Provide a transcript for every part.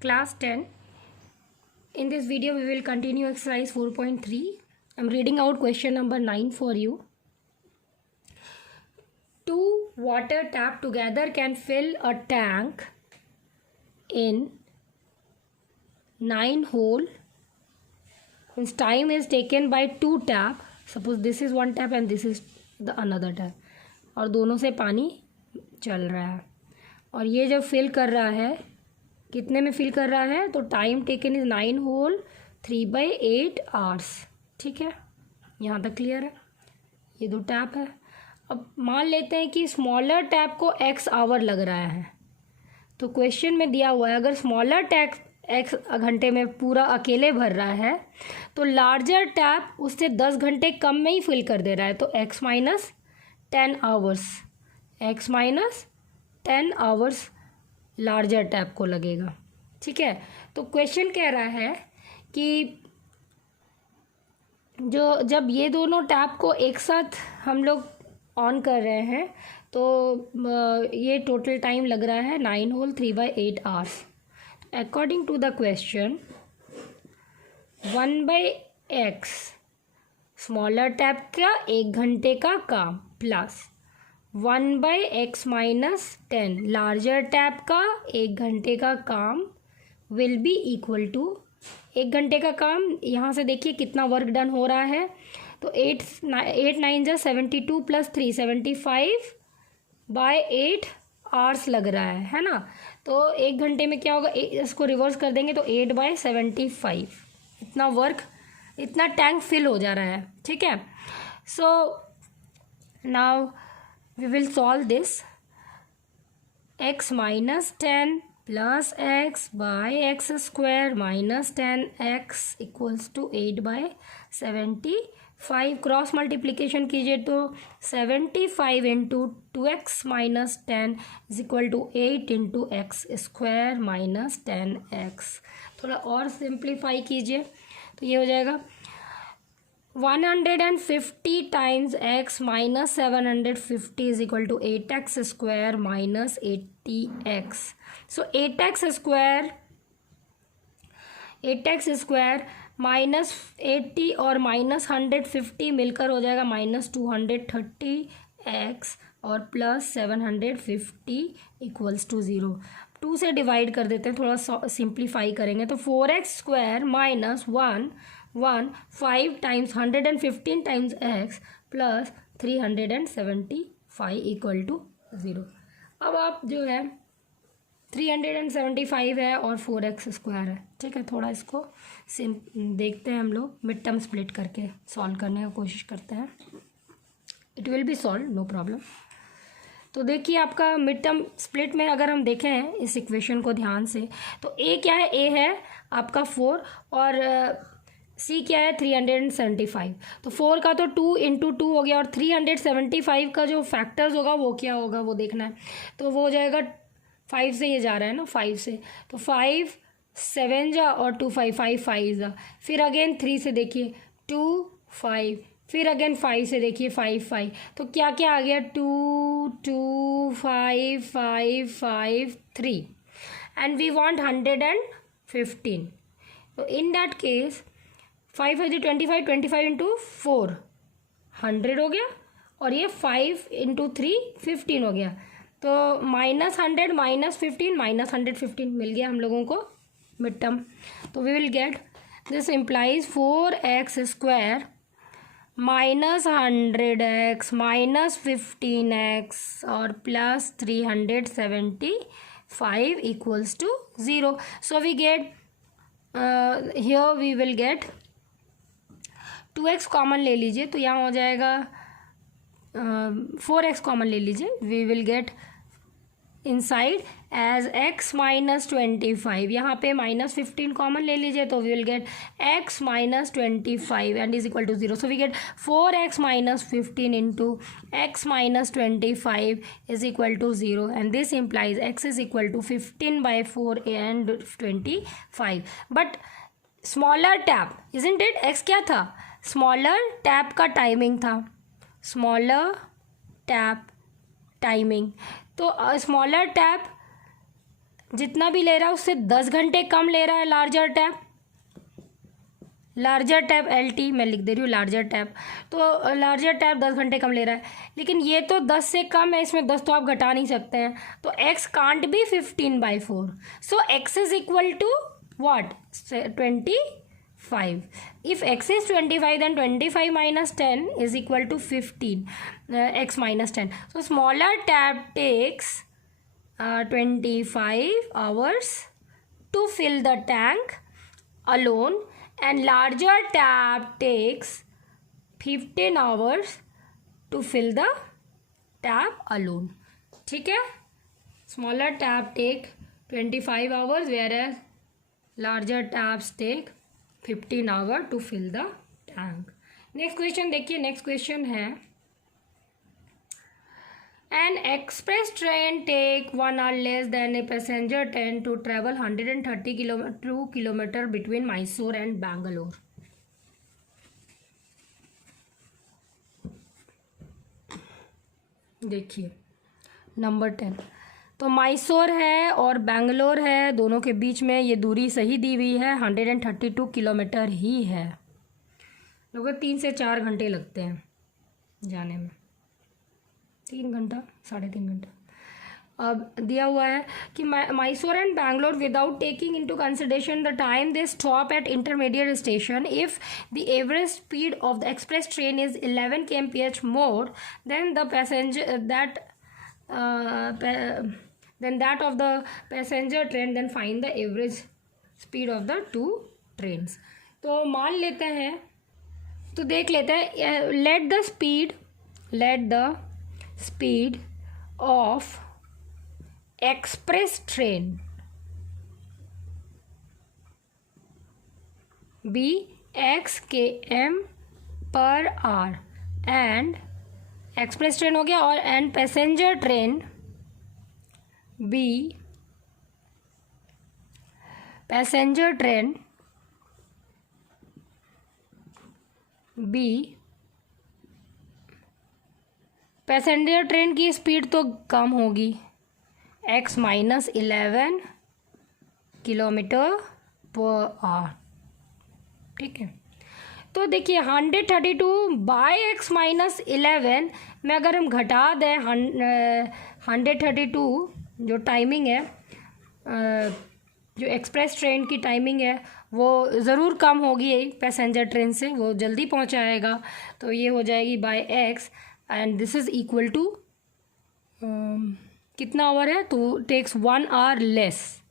Class 10. In this video, we will continue exercise 4.3. I am reading out question number 9 for you. Two water tap together can fill a tank in 9 hole. Since time is taken by 2 tap. Suppose this is 1 tap and this is the another tap. और दोनों से पानी चल रहा है और ये जब फिल कर रहा है कितने में फिल कर रहा है तो time taken is 9 whole 3/8 hours. ठीक है, यहाँ तक क्लियर है. ये 2 टैप है. अब मान लेते हैं कि स्मॉलर टैप को x आवर लग रहा है. तो क्वेश्चन में दिया हुआ है अगर स्मॉलर टैप x घंटे में पूरा अकेले भर रहा है तो लार्जर टैप उससे 10 घंटे कम में ही फिल कर दे रहा है. तो x minus 10 hours, x minus 10 hours larger tap को लगेगा. ठीक है, तो क्वेश्चन कह रहा है कि जो जब ये दोनों टैप को एक साथ हम लोग ऑन कर रहे हैं तो ये टोटल टाइम लग रहा है 9 whole 3/8 hours. According to the question 1/x smaller tap का 1 घंटे का काम plus 1/x minus 10 larger tap का 1 घंटे का काम विल बी इक्वल टू 1 घंटे का काम. यहाँ से देखिए कितना वर्क डन हो रहा है. तो 8 9 जा 72 प्लस 3 75/8 आवर्स लग रहा है ना. तो 1 घंटे में क्या होगा, इसको रिवर्स कर देंगे तो 8/75 इतना वर्क इतना टैंक फिल हो जा रहा है. ठीक है, so now we will solve this. X minus 10 plus x by x square minus 10x equals to 8/75. Cross multiplication कीजिए तो 75 into 2x minus 10 is equal to 8 into x square minus 10x. थोड़ा और सिंप्लीफाई कीजिए तो ये हो जाएगा 150 times x minus 750 is equal to 8x square minus 80x. So 8x square minus 80 और माइनस 150 मिलकर हो जाएगा माइनस 230x और प्लस 750 इक्वल्स टू 0. 2 से डिवाइड कर देते हैं, थोड़ा सिंप्लीफाई करेंगे तो 4x square minus 1 5 times 115 times x plus 375 equal to 0. अब आप जो है 375 है और 4x स्क्वायर है. ठीक है, थोड़ा इसको देखते हैं हम लोग मिड टर्म स्प्लिट करके सॉल्व करने का कोशिश करते हैं. It will be solve, no problem. तो देखिए आपका मिड टर्म स्प्लिट में अगर हम देखें इस इक्वेशन को ध्यान से तो a क्या है, a है आपका 4 और c क्या है 375. तो 4 का तो 2 इंटू 2 हो गया और 375 का जो फैक्टर्स होगा वो क्या होगा वो देखना है. तो वो हो जाएगा 5 से ये जा रहा है ना 5 से, तो 5 7 जा और 2 5 5 5 जा. फिर अगेन 3 से देखिए 2 5, फिर अगेन 5 से देखिए 5 5. तो क्या क्या आ गया 2 2 5 5 5 3 एंड वी वांट 115. तो इन दैट केस 5 है जो 25 25 इंटू 4 100 हो गया और ये 5 इंटू 3 15 हो गया. तो -100 -15 -115 मिल गया हम लोगों को मिड टर्म. तो we will get this implies 4x square minus 100x minus 15x और plus 375 equals to 0. So we get here we will get 2x common ले लीजिए तो यहाँ हो जाएगा 4x कॉमन ले लीजिए. We will get inside as x minus 25, यहाँ पे माइनस 15 कॉमन ले लीजिए तो we will get x minus 25 and is equal to 0. So we get 4x minus 15 into x minus 25 is equal to 0 and this implies x is equal to 15/4 and 25. But smaller tap isn't it, x क्या था smaller tap का timing था, smaller tap timing. तो smaller tap जितना भी ले रहा है उससे 10 घंटे कम ले रहा है लार्जर टैप LT मैं लिख दे रही हूँ लार्जर टैप। तो लार्जर टैप 10 घंटे कम ले रहा है, लेकिन ये तो 10 से कम है, इसमें 10 तो आप घटा नहीं सकते हैं, तो x can't be 15/4। So x is equal to what, 25। If x is 25 then 25 minus 10 is equal to 15, x minus 10. So smaller tap takes 25 hours to fill the tank alone and larger tap takes 15 hours to fill the tap alone. ठीक है, smaller tap take 25 hours whereas larger taps take 15 hours to fill the tank. Next question देखिए, next question है An express train take 1 hour less than a passenger train to travel 130 kilometer between Mysore and Bangalore. देखिए number 10, तो मैसूर है और बेंगलोर है, दोनों के बीच में ये दूरी सही दी हुई है, 132 किलोमीटर ही है। लगभग 3 से 4 घंटे लगते हैं जाने में, 3 घंटा 3.5 घंटा। अब दिया हुआ है कि Mysore and Bangalore without taking into consideration the time they stop at intermediate station, if the average speed of the express train is 11 kmph more than the passenger then that of the passenger train, then find the average speed of the two trains. तो मान लेते हैं, तो देख लेते हैं, let the speed of express train be x km per hour and express train हो गया, और and passenger train B passenger train की स्पीड तो कम होगी, x minus 11 kilometre per hour. ठीक है, तो देखिए 132 बाई x माइनस 11 में अगर हम घटा दें 132 जो टाइमिंग है, जो एक्सप्रेस ट्रेन की टाइमिंग है वो ज़रूर कम होगी पैसेंजर ट्रेन से, वो जल्दी पहुंचाएगा, तो ये हो जाएगी by x and this is equal to कितना आवर है, तो टेक्स 1 hour लेस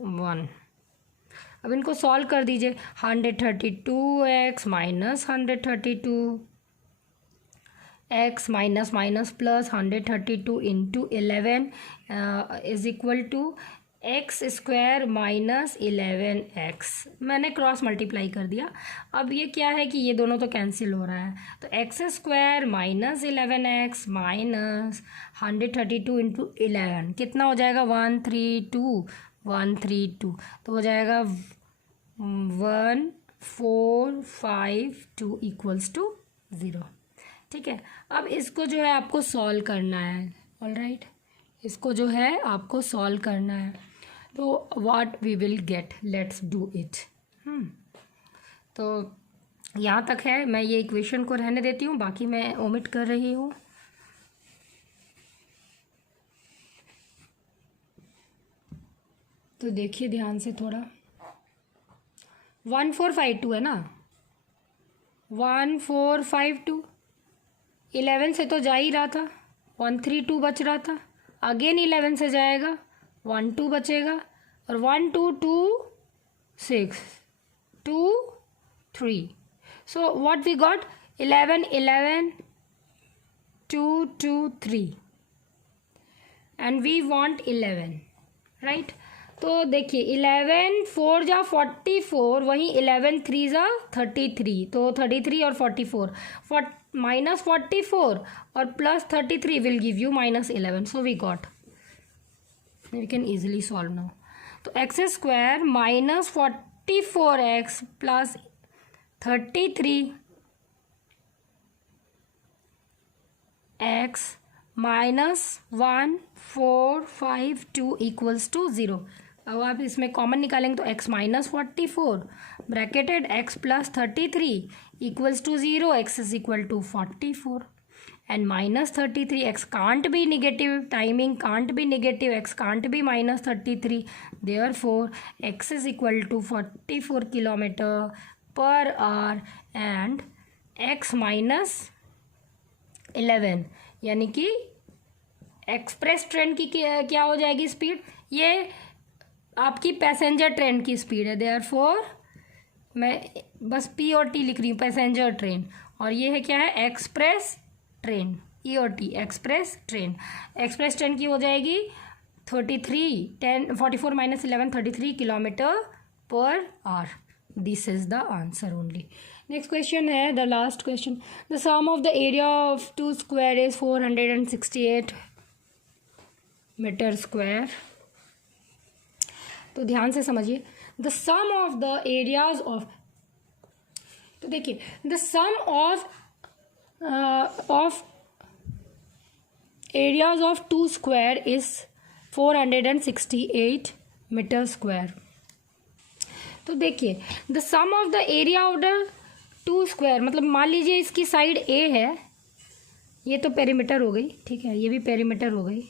1। अब इनको सॉल्व कर दीजिए, 132x minus 132 x minus minus plus 132 into 11 is equal to x square minus 11x। मैंने क्रॉस मल्टीप्लाई कर दिया। अब ये क्या है कि ये दोनों तो कैंसिल हो रहा है, तो x square minus 11x minus 132 into 11 कितना हो जाएगा, 132 तो हो जाएगा 1452 इक्वल्स टू 0। ठीक है, अब इसको जो है आपको सॉल्व करना है। ऑलराइट, इसको जो है आपको सॉल्व करना है, तो what we will get, let's do it. तो यहाँ तक है, मैं ये इक्वेशन को रहने देती हूँ, बाकी मैं ओमिट कर रही हूँ। तो देखिए ध्यान से थोड़ा, 1452 है ना, 1452 11 से तो जा ही रहा था, 132 बच रहा था, अगेन 11 से जाएगा 12 बचेगा, और 1 2 2 6 2 3, so what we got 11 11 2 2 3 and we want 11, right. तो देखिए 11 4 जा 44, वहीं 11 3 जा 33, तो 33 और 44 माइनस 44 और plus 33 will give you minus 11, so we got, we can easily solve now. तो x square minus 44x plus 33x -1,452 equals to 0। अब आप इसमें कॉमन निकालेंगे तो x minus 44 bracketed x plus 33 equals to 0, x is equal to 44 and -33, x can't be negative, timing can't be negative, x can't be -33, therefore x is equal to 44 kilometer per hour and x minus 11 यानी कि express train की क्या हो जाएगी speed, ये आपकी passenger train की speed है, देयरफॉर मैं बस पी और टी लिख रही हूँ, पैसेंजर ट्रेन, और ये है क्या है, एक्सप्रेस ट्रेन, ई और T, express train. Express train की हो जाएगी 44 minus 11 33 kilometre per hour. This is the answer only. Next question है the last question. The sum of the area of 2 square is 468 metre square. तो ध्यान से समझिए, the sum of the areas of, तो देखिए the sum of areas of 2 square is 468 metre square. तो देखिए the sum of the area of the 2 square, मतलब मान लीजिए इसकी साइड A है, ये तो पेरीमीटर हो गई, ठीक है, ये भी पेरीमीटर हो गई,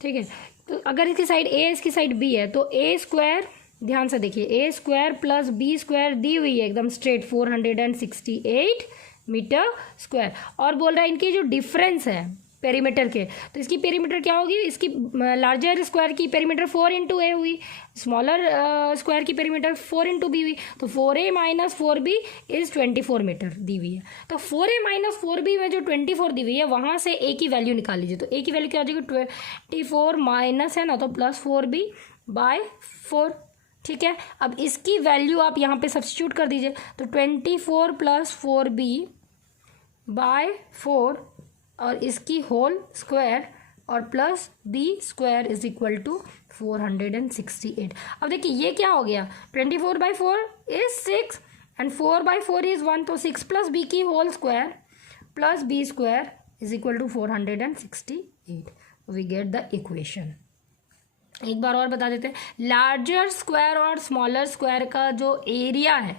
ठीक है। तो अगर इसकी साइड A इसकी साइड B है तो A स्क्वायर, ध्यान से देखिए, A square plus B square दी हुई है एकदम स्ट्रेट 468 मीटर स्क्वायर, और बोल रहा है इनकी जो डिफरेंस है पेरीमीटर के, तो इसकी पेरीमीटर क्या होगी, इसकी लार्जर स्क्वायर की पेरीमीटर 4 इंटू ए हुई, स्मॉलर स्क्वायर की पेरीमीटर 4 इंटू बी हुई, तो 4a minus 4b is 24 metre दी हुई है। तो 4a माइनस 4b में जो 24 दी हुई है वहाँ से a की वैल्यू निकाल लीजिए, तो a की वैल्यू क्या हो जाएगी, 24 माइनस है ना, तो प्लस 4b बाय 4, ठीक है। अब इसकी वैल्यू आप यहाँ पे सब्स्टिट्यूट कर दीजिए, तो 24 प्लस 4b बाय 4 और इसकी होल स्क्वायर और plus B square is equal to 468। अब देखिए ये क्या हो गया, 24/4 इज 6 एंड 4/4 इज 1, तो 6 प्लस बी की whole square plus B square is equal to 468। We get the equation. एक बार और बता देते हैं, लार्जर स्क्वायर और स्मॉलर स्क्वायर का जो एरिया है,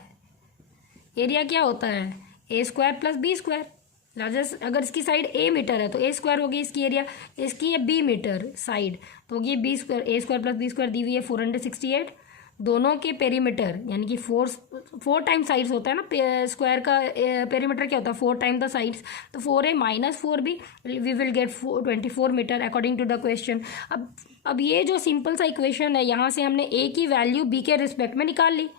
एरिया क्या होता है, a square plus B square. Larger, अगर इसकी साइड ए मीटर है तो ए स्क्वायर होगी इसकी एरिया, इसकी है बी मीटर साइड, तो होगी बी स्क्वायर, ए स्क्वायर प्लस बी स्क्वायर दी हुई है 468। दोनों के पेरीमीटर यानी कि 4 टाइम साइड्स होता है ना स्क्वायर का, पेरीमीटर क्या होता है 4 टाइम द साइड्स, तो 4a minus 4b we will get 24 metre according to the question. अब ये जो सिंपल सा इक्वेशन है, यहाँ से हमने a की वैल्यू b के रिस्पेक्ट में निकाल ली,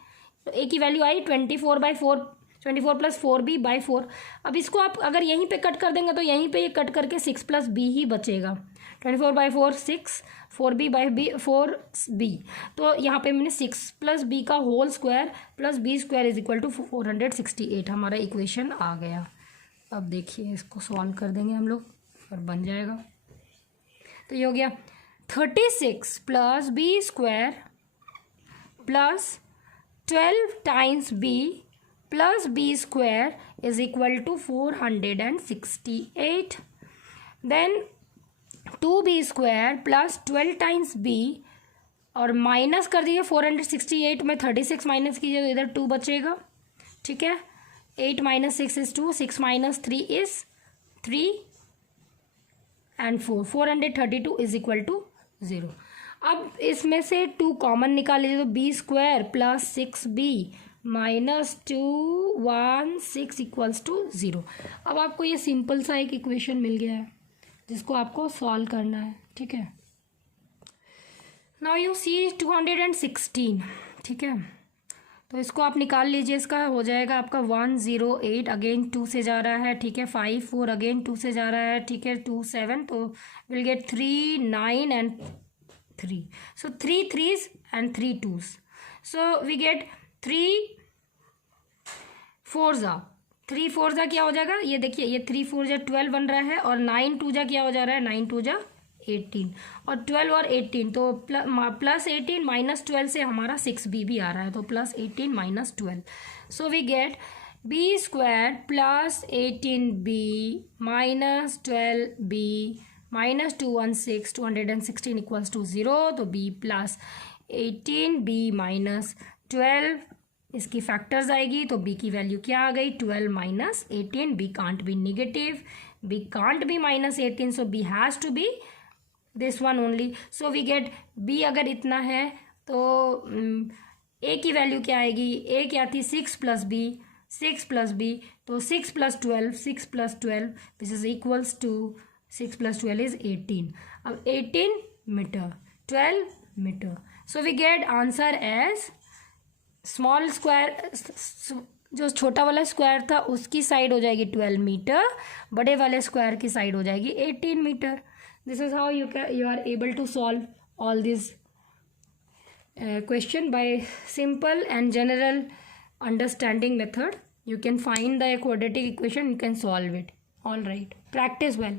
तो a की value I 24/4, 24 plus 4b by 4। अब इसको आप अगर यहीं पे कट कर देंगे तो यहीं पे ये कट करके 6 प्लस b ही बचेगा, 24/4 6, 4b बाई b 4b, तो यहाँ पे मैंने 6 प्लस b का whole square plus b square is equal to 468, हमारा इक्वेशन आ गया। अब देखिए इसको सॉल्व कर देंगे हम लोग और बन जाएगा। तो ये हो गया 36 plus b square plus 12 times b plus B square is equal to 468, then 2b square plus 12 times b और माइनस कर दीजिए 468 में 36 माइनस कीजिए तो इधर 2 बचेगा, ठीक है। 8 minus 6 is 2, 6 minus 3 is 3 and 4, 432 is equal to 0। अब इसमें से 2 कॉमन निकाल लीजिए, तो b square plus 6b minus 216 equals to 0। अब आपको ये सिंपल सा एक इक्वेशन मिल गया है जिसको आपको सॉल्व करना है, ठीक है। नाउ यू सी 216, ठीक है, तो इसको आप निकाल लीजिए, इसका हो जाएगा आपका 108, अगेन 2 से जा रहा है, ठीक है, 5 4 अगेन 2 से जा रहा है, ठीक है, 2 7, तो will get 3 9 and 3, so 3 3s and 3 2s, so we get 3 4 जा क्या हो जाएगा, ये देखिए ये 3 4 जा 12 बन रहा है, और 9 2 जा क्या हो जा रहा है, 9 2 जा 18, और 12 और 18, तो प्लस 18 माइनस 12 से हमारा 6b भी आ रहा है, तो plus 18 minus 12, so we get B square plus 18b minus 12b minus 216 216 equals to 0, तो b प्लस 18b माइनस 12, इसकी फैक्टर्स आएगी तो b की वैल्यू क्या आ गई 12 minus 18, b can't be negative, b can't be minus 18, so b has to be this one only. So we get b अगर इतना है तो a की वैल्यू क्या आएगी, a क्या थी 6 प्लस b, 6 प्लस b, तो 6 plus 12, 6 plus 12 this is equals to 6 plus 12 is 18. अब 18 metre, 12 metre. So we get answer as small square, जो छोटा वाला स्क्वायर था उसकी साइड हो जाएगी 12 मीटर, बड़े वाले स्क्वायर की साइड हो जाएगी 18 metre. This is how you are able to solve all these question by simple and general understanding method. You can find the quadratic equation, you can solve it. All right, practice well.